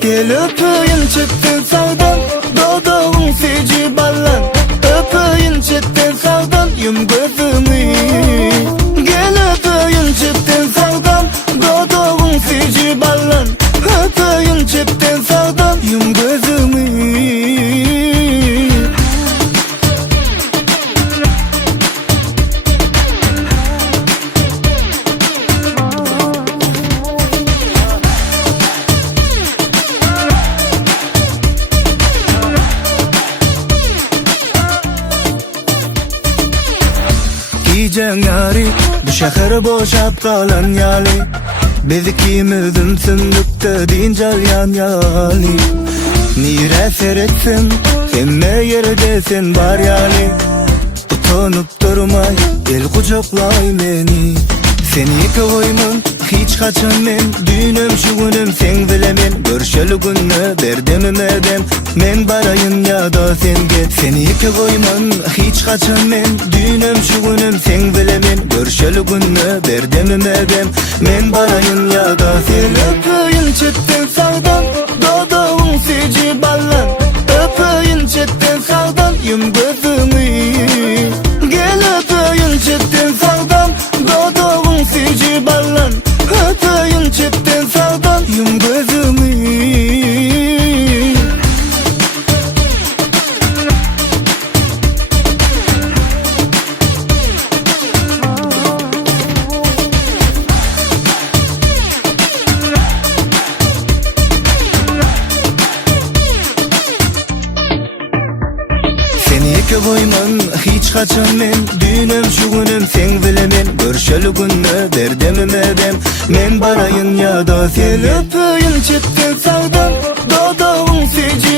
Gel öpeyim çetten sağdan, dodağın feci ballan. Öpeyim çetten sağdan, yum gözümü. Gel öpeyim çetten sağdan, dodağın feci ballan. Öpeyim çetten sağdan, yum gözümü. Diyeceğin yari, bu şehir boşap kalan yali. Biz ikimizin sındıkta dincal yan yali. Nire seyretsin, sen ne yerdesin var yali. Utanıp durmay, gel kucaklay beni. Seni koyman, hiç kaçan men. Düğünüm şugunum sen bilemen. Görüşeli günü berdememedem. Men barayın ya da sen get. Seni koyman, hiç kaçan men. Düğünüm şugunum sen bilemen. Görüşeli günü berdememedem. Men barayın ya da sen get. Öpeyim çetten sağdan, dodağın feci ballan. Öpeyim çetten sağdan, yum gözümü. Gel öpeyim çetten sağdan, dodağın feci ballan. Öpeyim çetten sağdan, yum gözümü. Seni koyman, hiç kaçan men. Düğünüm şugunum sen bilemen. Görüşeli günü berdememedem. Men barayın ya da sen. Gel öpeyim çetten sağdan, dodağın feci